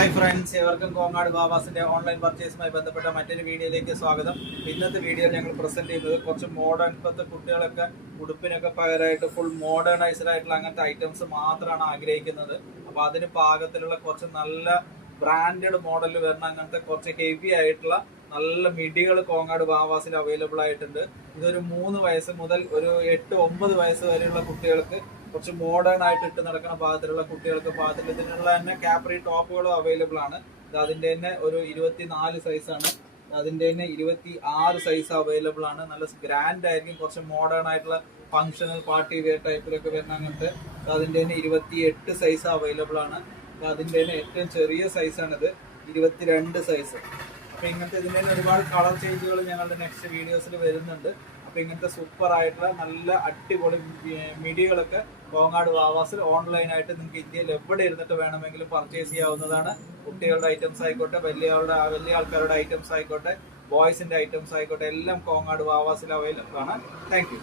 Hi friends, എവർക്കും Kongad ബാബാസിന്റെ online പർച്ചേസുമായി ബന്ധപ്പെട്ട മറ്റൊരു വീഡിയോയിലേക്ക് സ്വാഗതം. ഇന്നത്തെ വീഡിയോയിൽ ഞങ്ങൾ പ്രസന്റ് ചെയ്യുന്നത് കുറച്ച് മോഡേൺ, ഇപ്പോഴത്തെ കുട്ടികളൊക്കെ ഉടുപ്പിനൊക്കെ പകരമായിട്ട് ഫുൾ മോഡേണൈസ്ഡ് ആയിട്ടുള്ള അങ്ങനത്തെ ഐറ്റംസ് മാത്രമാണ് ആഗ്രഹിക്കുന്നത്. അപ്പോൾ അതിന് പാകത്തിലുള്ള കുറച്ച് നല്ല ബ്രാൻഡഡ് മോഡലിൽ വരുന്ന അങ്ങനത്തെ കുറച്ച് ഹെവി ആയിട്ടുള്ള നല്ല മിഡികൾ കോങ്ങാട് ബാബാസിൽ അവൈലബിൾ ആയിട്ടുണ്ട്. ഇതൊരു 3 വയസ്സ് മുതൽ ഒരു 8-9 വയസ്സ് വരെയുള്ള കുട്ടികൾക്ക് കുറച്ച് മോഡേൺ ആയിട്ട് ഇട്ട് നടക്കുന്ന ഭാഗത്തിലുള്ള കുട്ടികൾക്ക് ഭാഗത്തിൽ ഇതിനുള്ള തന്നെ കാപ്രി ടോപ്പുകളും അവൈലബിൾ ആണ്. അതിന്റെ തന്നെ ഒരു 24 സൈസാണ്, അതിന്റെ തന്നെ 26 സൈസ് അവൈലബിൾ ആണ്. നല്ല ഗ്രാൻഡ് ആയിരിക്കും, കുറച്ച് മോഡേൺ ആയിട്ടുള്ള ഫങ്ഷണൽ പാർട്ടി വെയർ ടൈപ്പിലൊക്കെ വരുന്ന അങ്ങനത്തെ. അതിന്റെ തന്നെ 28 സൈസ് അവൈലബിൾ ആണ്. അതിന്റെ തന്നെ ഏറ്റവും ചെറിയ സൈസാണിത്, 22 സൈസ്. അപ്പൊ ഇങ്ങനത്തെ ഇതിന്റെ ഒരുപാട് കളർ ചേഞ്ചുകൾ ഞങ്ങളുടെ നെക്സ്റ്റ് വീഡിയോസിൽ വരുന്നുണ്ട്. അപ്പൊ ഇങ്ങനത്തെ സൂപ്പർ ആയിട്ടുള്ള നല്ല അടിപൊളി മിഡികളൊക്കെ കോങ്ങാട് ബാബാസിൽ ഓൺലൈനായിട്ട് നിങ്ങൾക്ക് ഇന്ത്യയിൽ എവിടെ ഇരുന്നിട്ട് വേണമെങ്കിലും പർച്ചേസ് ചെയ്യാവുന്നതാണ്. കുട്ടികളുടെ ഐറ്റംസ് ആയിക്കോട്ടെ, വലിയ ആൾക്കാരുടെ ഐറ്റംസ് ആയിക്കോട്ടെ, ബോയ്സിന്റെ ഐറ്റംസ് ആയിക്കോട്ടെ, എല്ലാം കോങ്ങാട് ബാബാസിൽ അവൈലബിൾ ആണ്. Thank you.